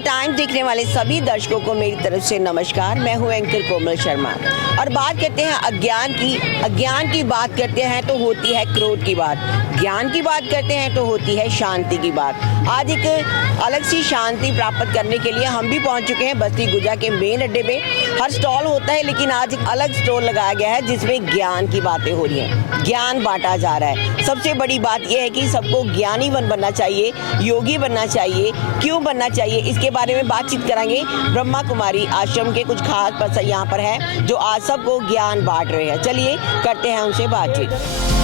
The times देखने वाले सभी दर्शकों को मेरी तरफ से नमस्कार। मैं हूं एंकर कोमल शर्मा और बात करते हैं अज्ञान की बात करते हैं तो होती है क्रोध की बात, ज्ञान की बात करते हैं तो होती है शांति की बात। आज एक अलग सी शांति प्राप्त करने के लिए हम भी पहुंच चुके हैं बस्ती गुजा के मेन अड्डे पे। हर स्टॉल होता है लेकिन आज एक अलग स्टॉल लगाया गया है जिसमें ज्ञान की बातें हो रही हैं, ज्ञान बांटा जा रहा है। सबसे बड़ी बात यह है कि सबको ज्ञानी बनना चाहिए, योगी बनना चाहिए। क्यों बनना चाहिए इसके बारे में बातचीत करेंगे। ब्रह्मा कुमारी आश्रम के कुछ खास पर्सन यहाँ पर है जो आज सबको ज्ञान बांट रहे हैं। चलिए करते हैं उनसे बातचीत।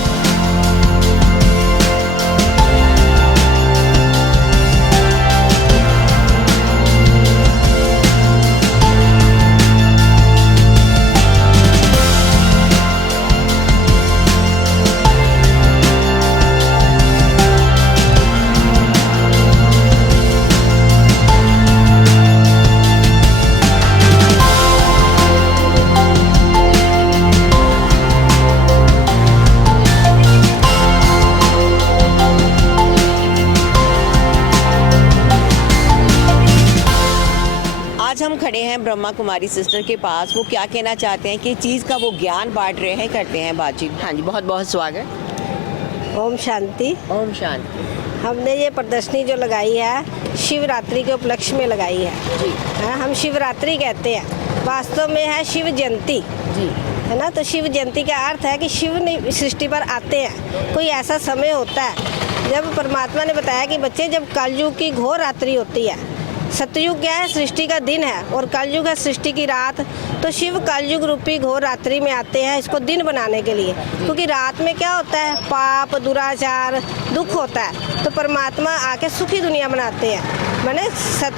आज हम खड़े हैं ब्रह्मा कुमारी सिस्टर के पास। वो क्या कहना चाहते हैं कि चीज़ का वो ज्ञान बांट रहे हैं, करते हैं बातचीत। हाँ जी, बहुत बहुत स्वागत। ओम शांति। ओम शांति। हमने ये प्रदर्शनी जो लगाई है शिवरात्रि के उपलक्ष्य में लगाई है जी। हम शिवरात्रि कहते हैं, वास्तव में है शिव जयंती जी, है ना। तो शिव जयंती का अर्थ है कि शिव ने सृष्टि पर आते हैं। कोई ऐसा समय होता है जब परमात्मा ने बताया कि बच्चे, जब कलयुग की घोर रात्रि होती है, सतयुग क्या है, सृष्टि का दिन है, और कलयुग है सृष्टि की रात। तो शिव कलयुग रूपी घोर रात्रि में आते हैं इसको दिन बनाने के लिए, क्योंकि रात में क्या होता है, पाप, दुराचार, दुख होता है। तो परमात्मा आके सुखी दुनिया बनाते हैं। माने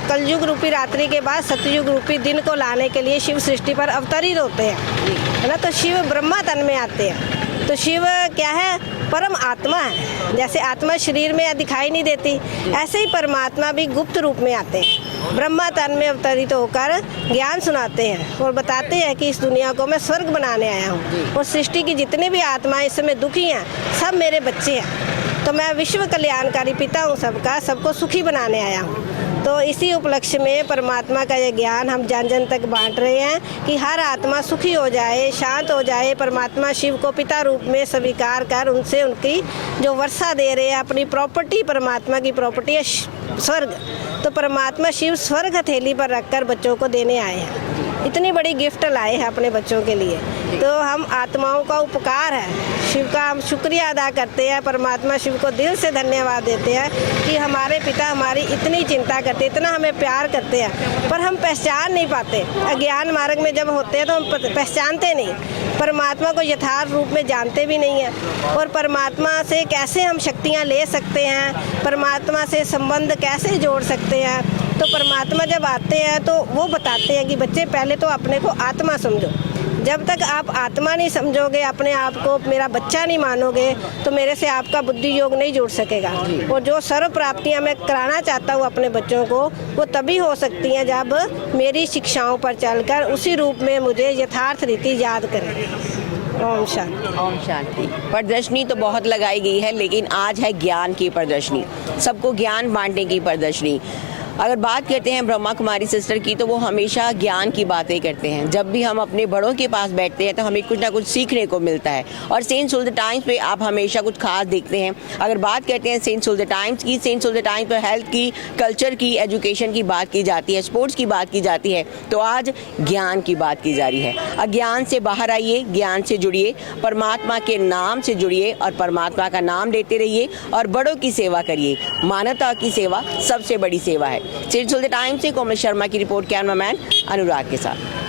कलयुग रूपी रात्रि के बाद सतयुग रूपी दिन को लाने के लिए शिव सृष्टि पर अवतरित होते हैं, है ना। तो शिव ब्रह्मा तन में आते हैं। तो शिव क्या है, परम आत्मा है। जैसे आत्मा शरीर में दिखाई नहीं देती, ऐसे ही परमात्मा भी गुप्त रूप में आते हैं, ब्रह्मा तन में अवतरित होकर ज्ञान सुनाते हैं और बताते हैं कि इस दुनिया को मैं स्वर्ग बनाने आया हूँ, और सृष्टि की जितने भी आत्माएं इस समय दुखी हैं सब मेरे बच्चे हैं। तो मैं विश्व कल्याणकारी पिता हूँ सबका, सबको सुखी बनाने आया हूँ। तो इसी उपलक्ष्य में परमात्मा का ये ज्ञान हम जन जन तक बांट रहे हैं कि हर आत्मा सुखी हो जाए, शांत हो जाए। परमात्मा शिव को पिता रूप में स्वीकार कर उनसे उनकी जो वर्षा दे रहे हैं, अपनी प्रॉपर्टी, परमात्मा की प्रॉपर्टी है स्वर्ग। तो परमात्मा शिव स्वर्ग हथेली पर रखकर बच्चों को देने आए हैं। इतनी बड़ी गिफ्ट लाए हैं अपने बच्चों के लिए। तो हम आत्माओं का उपकार है, शिव का हम शुक्रिया अदा करते हैं। परमात्मा शिव को दिल से धन्यवाद देते हैं कि हमारे पिता हमारी इतनी चिंता करते, इतना हमें प्यार करते हैं, पर हम पहचान नहीं पाते। अज्ञान मार्ग में जब होते हैं तो हम पहचानते नहीं, परमात्मा को यथार्थ रूप में जानते भी नहीं हैं। और परमात्मा से कैसे हम शक्तियाँ ले सकते हैं, परमात्मा से संबंध कैसे जोड़ सकते हैं। तो परमात्मा जब आते हैं तो वो बताते हैं कि बच्चे पहले तो अपने को आत्मा समझो। जब तक आप आत्मा नहीं समझोगे, अपने आप को मेरा बच्चा नहीं मानोगे, तो मेरे से आपका बुद्धि योग नहीं जुड़ सकेगा। और जो सर्व प्राप्तियां मैं कराना चाहता हूँ अपने बच्चों को, वो तभी हो सकती हैं जब मेरी शिक्षाओं पर चलकर उसी रूप में मुझे यथार्थ रीति याद करें। ओम शांति। ओम शांति। प्रदर्शनी तो बहुत लगाई गई है लेकिन आज है ज्ञान की प्रदर्शनी, सबको ज्ञान बांटने की प्रदर्शनी। अगर बात करते हैं ब्रह्मा कुमारी सिस्टर की तो वो हमेशा ज्ञान की बातें करते हैं। जब भी हम अपने बड़ों के पास बैठते हैं तो हमें कुछ ना कुछ सीखने को मिलता है। और सेंट सुल्द टाइम्स पे आप हमेशा कुछ खास देखते हैं। अगर बात करते हैं सेंट सुल्द टाइम्स की, सेंट सुल्द टाइम्स पर हेल्थ की, कल्चर की, एजुकेशन की बात की जाती है, स्पोर्ट्स की बात की जाती है, तो आज ज्ञान की बात की जा रही है। अज्ञान से बाहर आइए, ज्ञान से जुड़िए, परमात्मा के नाम से जुड़िए और परमात्मा का नाम लेते रहिए और बड़ों की सेवा करिए। मानवता की सेवा सबसे बड़ी सेवा है। सेंट सुल्द टाइम्स से कोमल शर्मा की रिपोर्ट, कैमरामैन अनुराग के साथ।